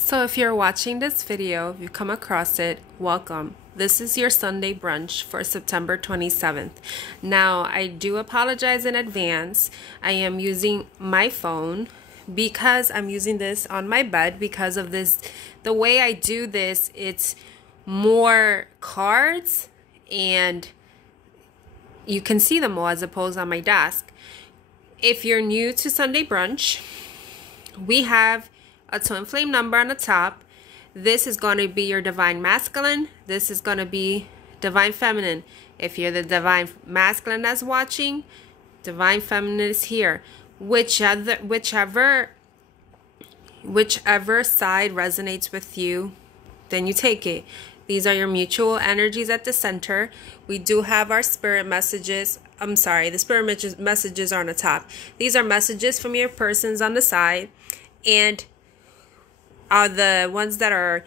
So if you're watching this video, if you come across it, welcome. This is your Sunday brunch for September 27th. Now, I do apologize in advance. I am using my phone because I'm using this on my bed because of this. The way I do this, it's more cards and you can see them all as opposed on my desk. If you're new to Sunday brunch, we have a twin flame number on the top. This is going to be your divine masculine. This is going to be divine feminine. If you're the divine masculine that's watching, divine feminine is here. Whichever side resonates with you, then you take it. These are your mutual energies at the center. We do have our spirit messages. I'm sorry, the spirit messages are on the top. These are messages from your persons on the side. And the ones that are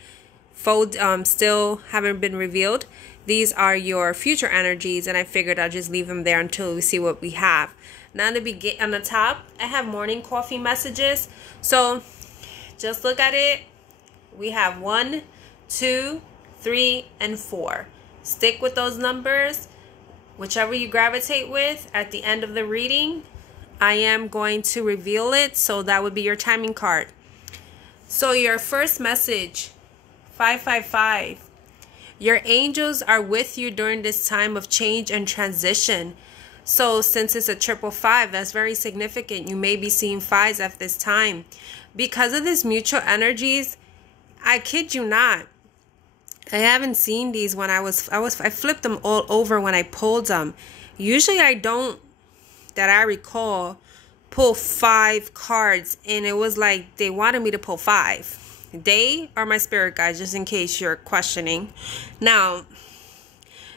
still haven't been revealed, these are your future energies, and I figured I'll just leave them there until we see what we have. Now on the top, I have morning coffee messages. So just look at it. We have 1, 2, 3, and 4. Stick with those numbers. Whichever you gravitate with at the end of the reading, I am going to reveal it. So that would be your timing card. So your first message, 555. Your angels are with you during this time of change and transition. So since it's a 555, that's very significant. You may be seeing 5s at this time. Because of this mutual energies, I kid you not, I haven't seen these when I flipped them all over when I pulled them. Usually I don't, that I recall, pull 5 cards, and it was like they wanted me to pull 5. They are my spirit guides, just in case you're questioning. Now,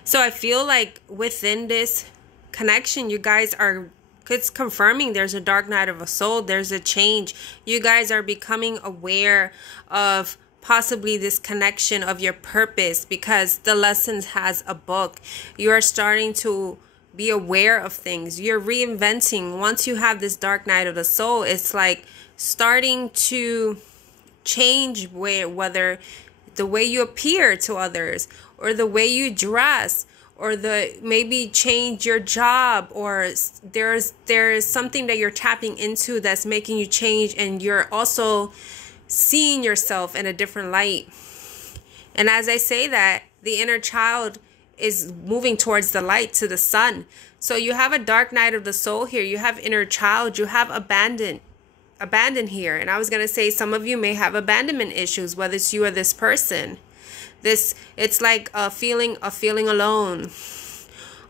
so I feel like within this connection, you guys are, it's confirming there's a dark night of a soul. There's a change. You guys are becoming aware of possibly this connection of your purpose, because the lessons has a book. You are starting to be aware of things. You're reinventing. Once you have this dark night of the soul, it's like starting to change whether the way you appear to others, or the way you dress, or maybe change your job, or there is something that you're tapping into that's making you change, and you're also seeing yourself in a different light. And as I say that, the inner child is moving towards the light, to the sun. So you have a dark night of the soul here. You have inner child. You have abandon here. And I was going to say, some of you may have abandonment issues, whether it's you or this person. It's like a feeling alone,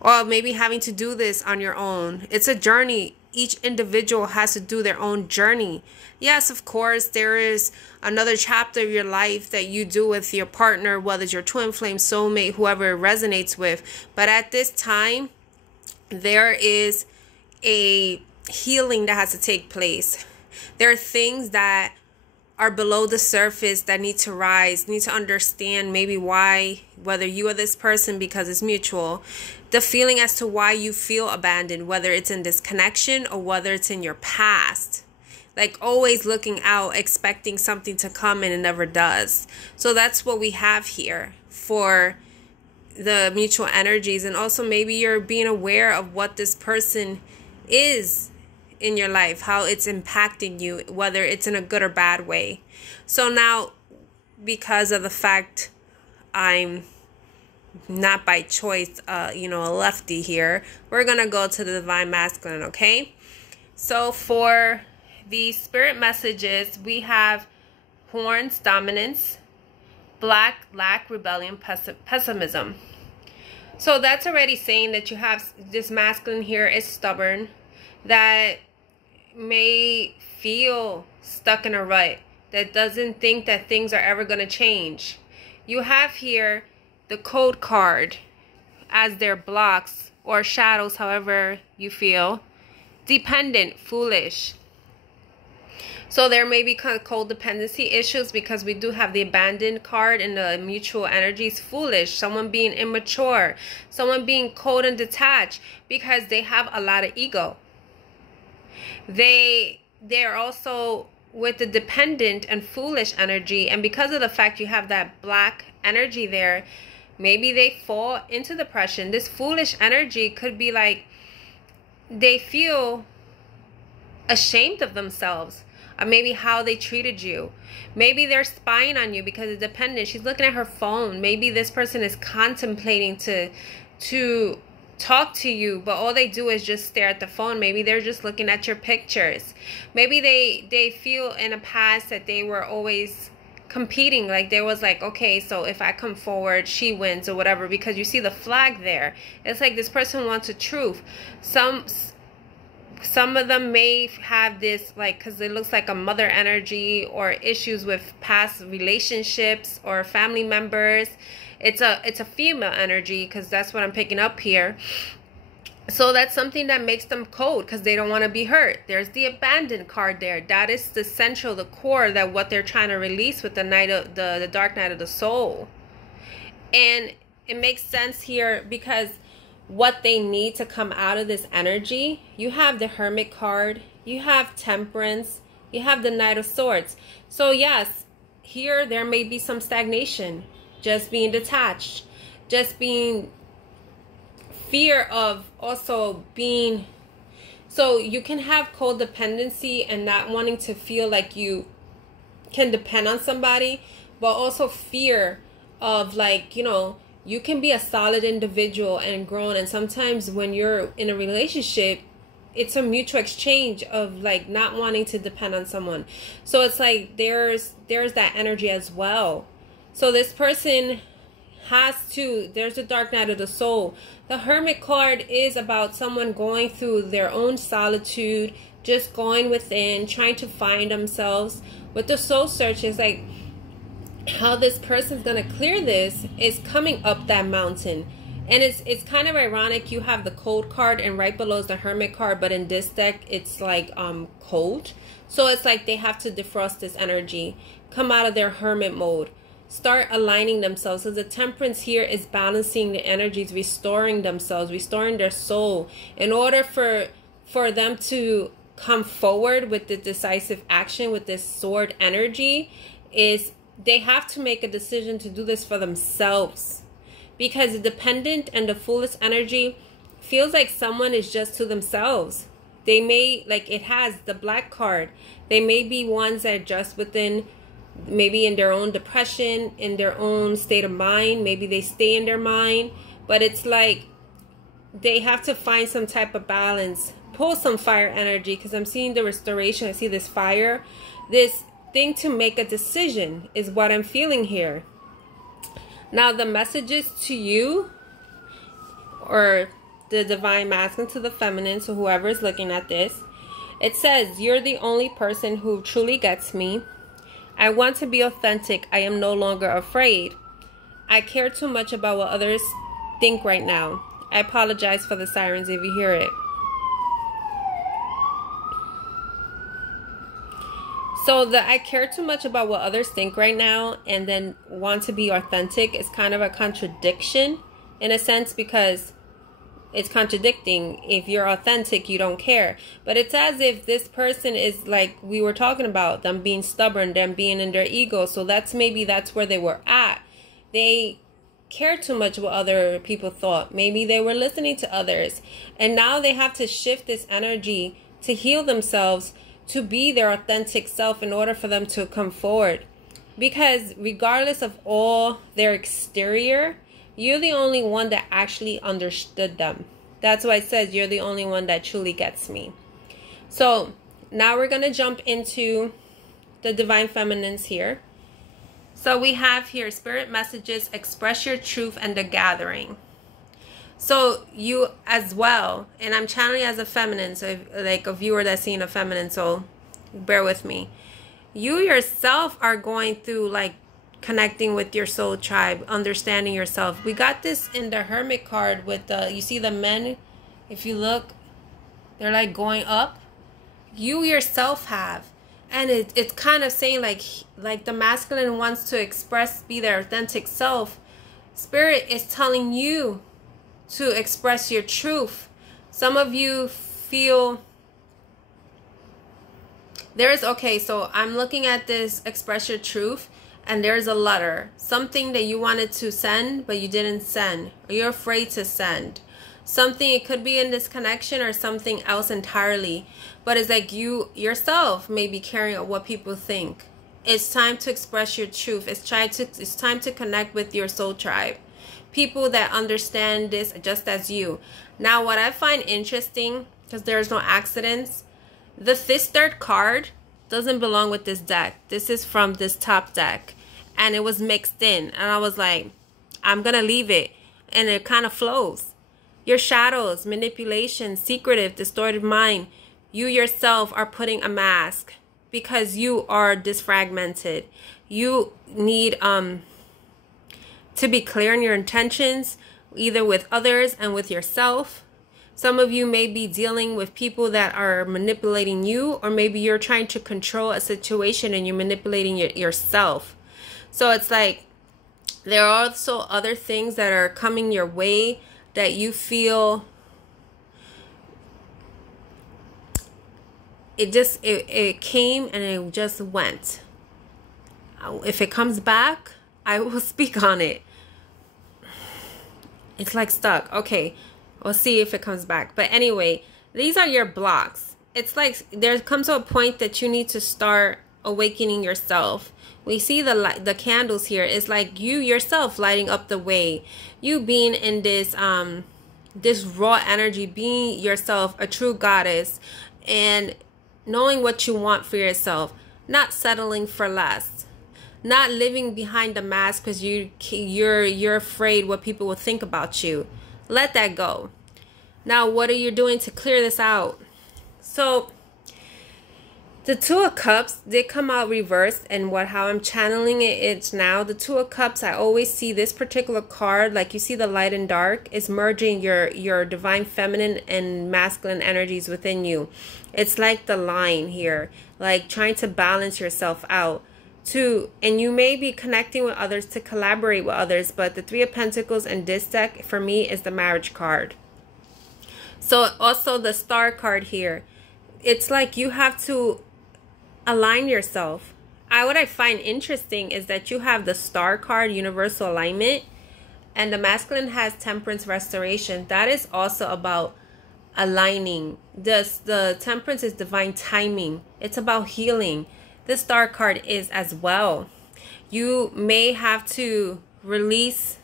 or maybe having to do this on your own. It's a journey. Each individual has to do their own journey. Yes, of course, there is another chapter of your life that you do with your partner, whether it's your twin flame, soulmate, whoever it resonates with. But at this time, there is a healing that has to take place. There are things that are below the surface that need to rise, need to understand maybe why, whether you or this person, because it's mutual, the feeling as to why you feel abandoned, whether it's in this connection or whether it's in your past. Like always looking out, expecting something to come and it never does. So that's what we have here for the mutual energies. And also maybe you're being aware of what this person is in your life, how it's impacting you, whether it's in a good or bad way. So now, because of the fact I'm not by choice, a lefty here, we're going to go to the divine masculine, okay? So for the spirit messages, we have horns, dominance, black, lack, rebellion, pessimism. So that's already saying that you have this masculine here is stubborn, that may feel stuck in a rut, that doesn't think that things are ever going to change. You have here the code card as their blocks or shadows, however you feel. Dependent, foolish. So there may be kind of codependency issues, because we do have the abandoned card in the mutual energies. Foolish, someone being immature, someone being cold and detached because they have a lot of ego. They're also with the dependent and foolish energy, and because of the fact you have that black energy there, maybe they fall into depression. This foolish energy could be like they feel ashamed of themselves, or maybe how they treated you. Maybe they're spying on you because it's dependent. She's looking at her phone. Maybe this person is contemplating to talk to you, but all they do is just stare at the phone. Maybe they're just looking at your pictures. Maybe they feel in the past that they were always competing, like there was like, okay, so if I come forward, she wins or whatever, because you see the flag there. It's like this person wants a truth. Some of them may have this, like, because it looks like a mother energy or issues with past relationships or family members. It's a female energy, because that's what I'm picking up here. So that's something that makes them cold, because they don't want to be hurt. There's the abandoned card there. That is the central, the core, that what they're trying to release with the dark night of the soul. And it makes sense here because what they need to come out of this energy, you have the Hermit card, you have Temperance, you have the Knight of Swords. So yes, here there may be some stagnation, just being detached, just being fear of also being, so you can have codependency and not wanting to feel like you can depend on somebody, but also fear of, like, you know, you can be a solid individual and grown, and sometimes when you're in a relationship, it's a mutual exchange of like not wanting to depend on someone. So it's like there's that energy as well. So this person has to, there's the dark night of the soul. The Hermit card is about someone going through their own solitude, just going within, trying to find themselves. With the soul search, is like how this person's gonna clear this is coming up that mountain. And it's kind of ironic, you have the cold card and right below is the Hermit card, but in this deck it's like cold. So it's like they have to defrost this energy, come out of their hermit mode, start aligning themselves. So the Temperance here is balancing the energies, restoring themselves, restoring their soul. In order for them to come forward with the decisive action with this sword energy, is they have to make a decision to do this for themselves. Because the dependent and the foolish energy feels like someone is just to themselves. They may, like it has the black card, they may be ones that are just within, maybe in their own depression, in their own state of mind. Maybe they stay in their mind, but it's like they have to find some type of balance, pull some fire energy, because I'm seeing the restoration. I see this fire, this thing to make a decision is what I'm feeling here. Now the messages to you, or the divine masculine to the feminine, so whoever is looking at this, it says, you're the only person who truly gets me. I want to be authentic. I am no longer afraid. I care too much about what others think right now. I apologize for the sirens if you hear it. So the I care too much about what others think right now and then want to be authentic is kind of a contradiction in a sense, because it's contradicting. If you're authentic, you don't care. But it's as if this person is like we were talking about, them being stubborn, them being in their ego. So that's where they were at. They cared too much what other people thought. Maybe they were listening to others. And now they have to shift this energy to heal themselves, to be their authentic self in order for them to come forward. Because regardless of all their exterior, you're the only one that actually understood them. That's why it says you're the only one that truly gets me. So now we're going to jump into the divine feminines here. So we have here spirit messages, express your truth, and the gathering. So you as well, and I'm channeling as a feminine, so if, like a viewer that's seeing a feminine, so bear with me. You yourself are going through like connecting with your soul tribe, understanding yourself. We got this in the Hermit card with the, you see the men, if you look, they're like going up. You yourself have. And it's kind of saying like the masculine wants to express, be their authentic self. Spirit is telling you to express your truth. Some of you feel Okay, so I'm looking at this express your truth, and there's a letter, something that you wanted to send but you didn't send, or you're afraid to send something. It could be in this connection or something else entirely, but it's like you yourself may be caring of what people think. It's time to express your truth. It's time to connect with your soul tribe, people that understand this just as you. Now, what I find interesting, because there's no accidents, this third card doesn't belong with this deck. This is from this top deck, and it was mixed in, and I was like, I'm gonna leave it, and it kind of flows. Your shadows, manipulation, secretive, distorted mind. You yourself are putting a mask because you are disfragmented. You need to be clear in your intentions, either with others and with yourself. Some of you may be dealing with people that are manipulating you, or maybe you're trying to control a situation and you're manipulating yourself. So it's like there are also other things that are coming your way that you feel it came and it just went. If it comes back, I will speak on it. It's like stuck. Okay, we'll see if it comes back. But anyway, these are your blocks. It's like there comes to a point that you need to start awakening yourself. We see the candles here. It's like you yourself lighting up the way. You being in this this raw energy, being yourself a true goddess, and knowing what you want for yourself, not settling for less, not living behind the mask because you're afraid what people will think about you. Let that go. Now, what are you doing to clear this out? So the Two of Cups did come out reversed, and how I'm channeling it's now. The Two of Cups, I always see this particular card, like you see the light and dark, is merging your divine feminine and masculine energies within you. It's like the line here, like trying to balance yourself out. And you may be connecting with others to collaborate with others, but the Three of Pentacles and this deck for me is the marriage card. So also the Star card here, it's like you have to align yourself. What I find interesting is that you have the Star card, universal alignment, and the masculine has temperance, restoration. That is also about aligning. The temperance is divine timing. It's about healing. The Star card is as well. You may have to release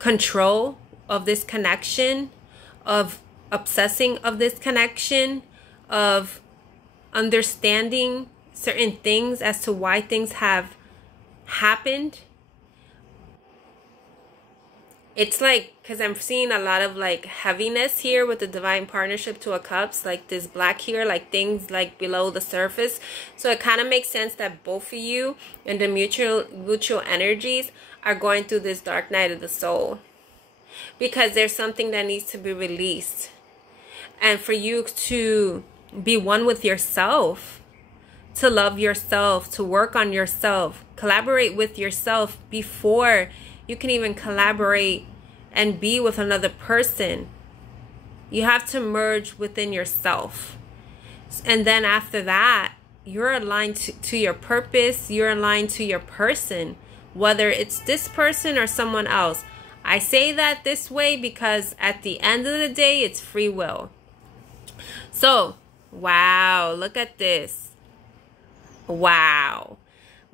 control of this connection, of obsessing of this connection, of understanding certain things as to why things have happened. It's like, because I'm seeing a lot of like heaviness here with the divine partnership, Two of Cups, like this black here, like things like below the surface. So it kind of makes sense that both of you and the mutual energies are going through this dark night of the soul, because there's something that needs to be released. And for you to be one with yourself, to love yourself, to work on yourself, collaborate with yourself before you can even collaborate and be with another person. You have to merge within yourself. And then after that, you're aligned to your purpose. You're aligned to your person, whether it's this person or someone else. I say that this way because at the end of the day, it's free will. So, wow, look at this. Wow.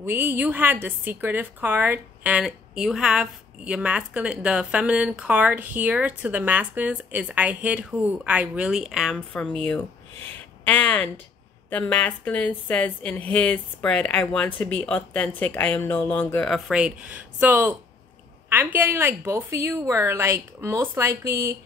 You had the secretive card, and you have your masculine, the feminine card here to the masculines is I hid who I really am from you. And the masculine says in his spread, I want to be authentic. I am no longer afraid. So I'm getting like both of you were like most likely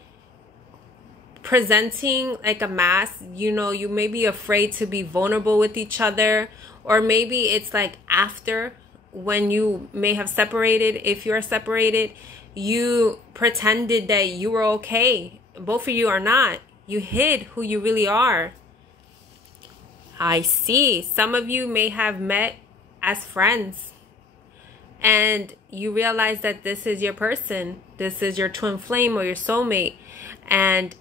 presenting like a mask. You know, you may be afraid to be vulnerable with each other, or maybe it's like after, when you may have separated. If you're separated, you pretended that you were okay. Both of you are not. You hid who you really are. I see. Some of you may have met as friends, and you realize that this is your person. This is your twin flame or your soulmate. And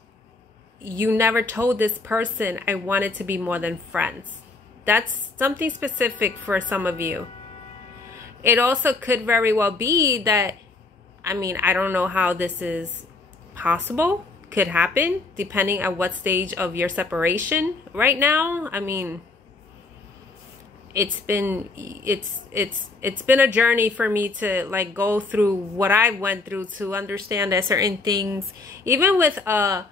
you never told this person I wanted to be more than friends. That's something specific for some of you. It also could very well be that, I mean, I don't know how this is possible. Could happen depending at what stage of your separation right now. I mean, it's been a journey for me to like go through what I went through to understand that certain things, even with a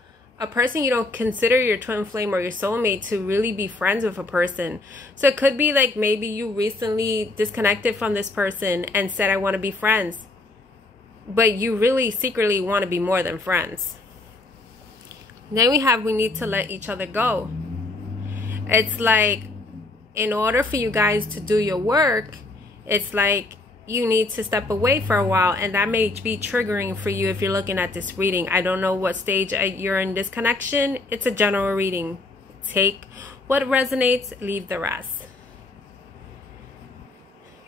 person you don't consider your twin flame or your soulmate, to really be friends with a person. So it could be like maybe you recently disconnected from this person and said I want to be friends, but you really secretly want to be more than friends. Then we need to let each other go. It's like, in order for you guys to do your work, it's like you need to step away for a while, and that may be triggering for you if you're looking at this reading. I don't know what stage you're in this connection. It's a general reading. Take what resonates, leave the rest.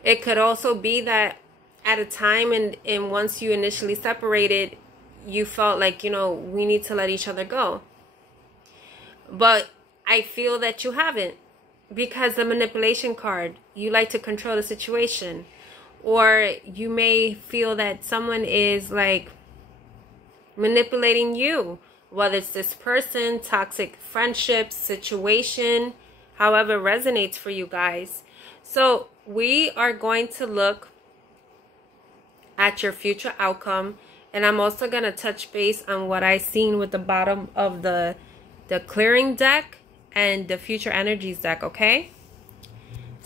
It could also be that at a time and once you initially separated, you felt like, you know, we need to let each other go. But I feel that you haven't, because the manipulation card, you like to control the situation. Or you may feel that someone is like manipulating you, whether it's this person, toxic friendship, situation, however it resonates for you guys. So we are going to look at your future outcome. And I'm also going to touch base on what I seen with the bottom of the clearing deck and the future energies deck, okay?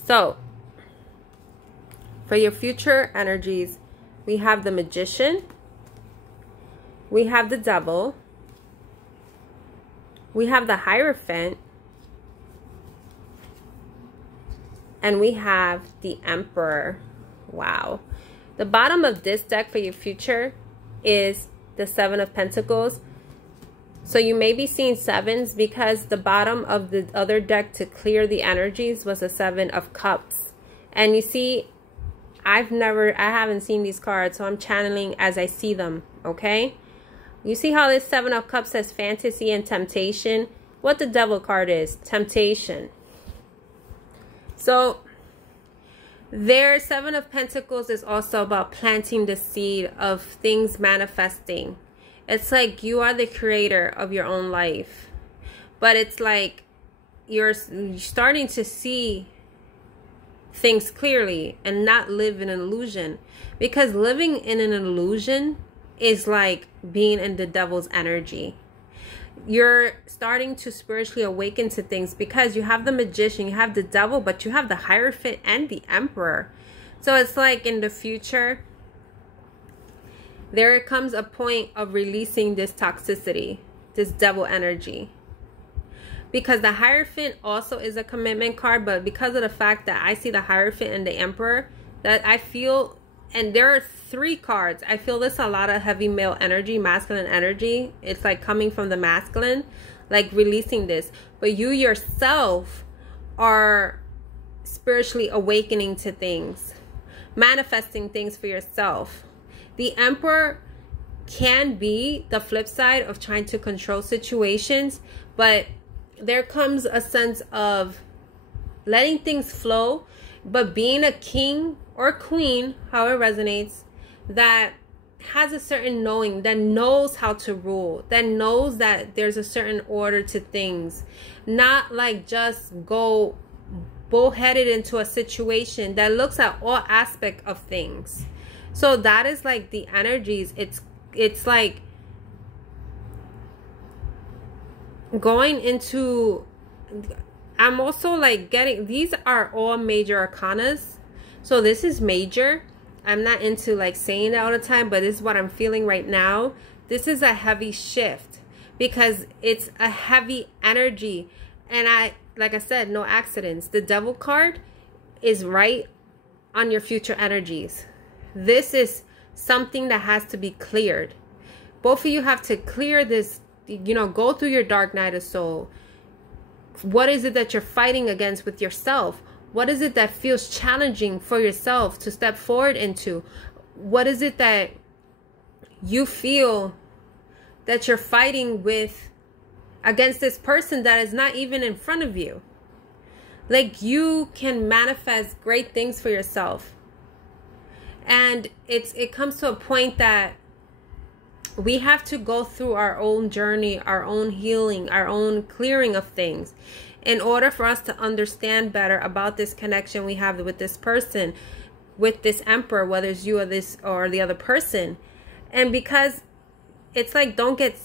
So, for your future energies, we have the Magician, we have the Devil, we have the Hierophant, and we have the Emperor. Wow. The bottom of this deck for your future is the Seven of Pentacles. So you may be seeing sevens because the bottom of the other deck to clear the energies was a Seven of Cups. And you see, I haven't seen these cards, so I'm channeling as I see them, okay? You see how this Seven of Cups says fantasy and temptation? What the Devil card is, temptation. So their Seven of Pentacles is also about planting the seed of things manifesting. It's like you are the creator of your own life. But it's like you're starting to see things clearly and not live in an illusion. Because living in an illusion is like being in the devil's energy. You're starting to spiritually awaken to things because you have the Magician, you have the Devil, but you have the Hierophant and the Emperor. So it's like in the future, there comes a point of releasing this toxicity, this devil energy. Because the Hierophant also is a commitment card, but because of the fact that I see the Hierophant and the Emperor, that I feel, and there are 3 cards, I feel this a lot of heavy male energy, masculine energy. It's like coming from the masculine, like releasing this. But you yourself are spiritually awakening to things, manifesting things for yourself. The Emperor can be the flip side of trying to control situations, but there comes a sense of letting things flow, but being a king or queen, how it resonates, that has a certain knowing, that knows how to rule, that knows that there's a certain order to things. Not like just go bullheaded into a situation, that looks at all aspects of things. So that is like the energies. It's like going into, I'm also like getting, these are all major arcanas. So this is major. I'm not into like saying it all the time, but this is what I'm feeling right now. This is a heavy shift because it's a heavy energy. And like I said, no accidents. The Devil card is right on your future energies. This is something that has to be cleared. Both of you have to clear this, you know, go through your dark night of soul. What is it that you're fighting against with yourself? What is it that feels challenging for yourself to step forward into? What is it that you feel that you're fighting with against this person that is not even in front of you. Like, you can manifest great things for yourself. And it comes to a point that we have to go through our own journey, our own healing, our own clearing of things in order for us to understand better about this connection we have with this person, with this emperor, whether it's you or this or the other person. And because it's like, don't get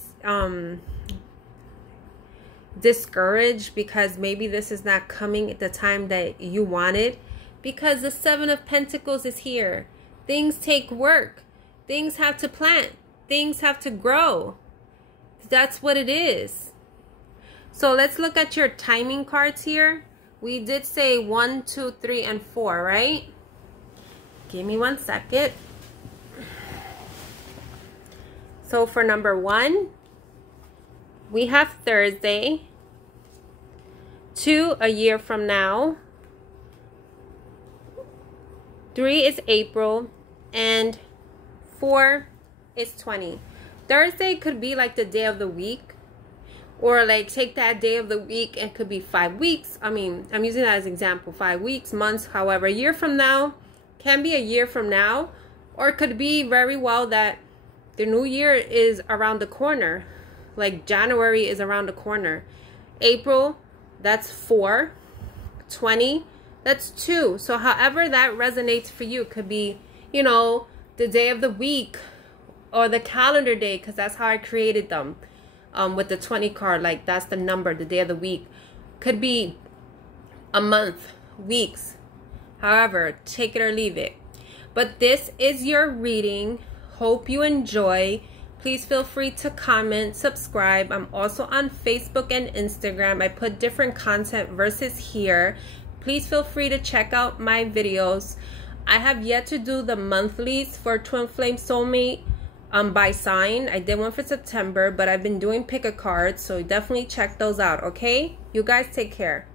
discouraged because maybe this is not coming at the time that you wanted, because the Seven of Pentacles is here. Things take work. Things have to plant. Things have to grow. That's what it is. So let's look at your timing cards here. We did say 1, 2, 3, and 4, right? Give me 1 second. So for number 1, we have Thursday. 2, a year from now. 3 is April. And 4 is 20. Thursday could be like the day of the week. Or like take that day of the week and could be 5 weeks. I mean, I'm using that as an example. 5 weeks, months, however. A year from now can be a year from now. Or it could be very well that the new year is around the corner. Like January is around the corner. April, that's 4. 20, that's 2. So however that resonates for you, could be, you know, the day of the week or the calendar day, because that's how I created them. With the 20 card, like that's the number, the day of the week. Could be a month, weeks, however, take it or leave it. But this is your reading. Hope you enjoy. Please feel free to comment, subscribe. I'm also on Facebook and Instagram. I put different content versus here. Please feel free to check out my videos. I have yet to do the monthlies for Twinflame Soulmate by sign. I did one for September, but I've been doing pick a card, so definitely check those out, okay? You guys take care.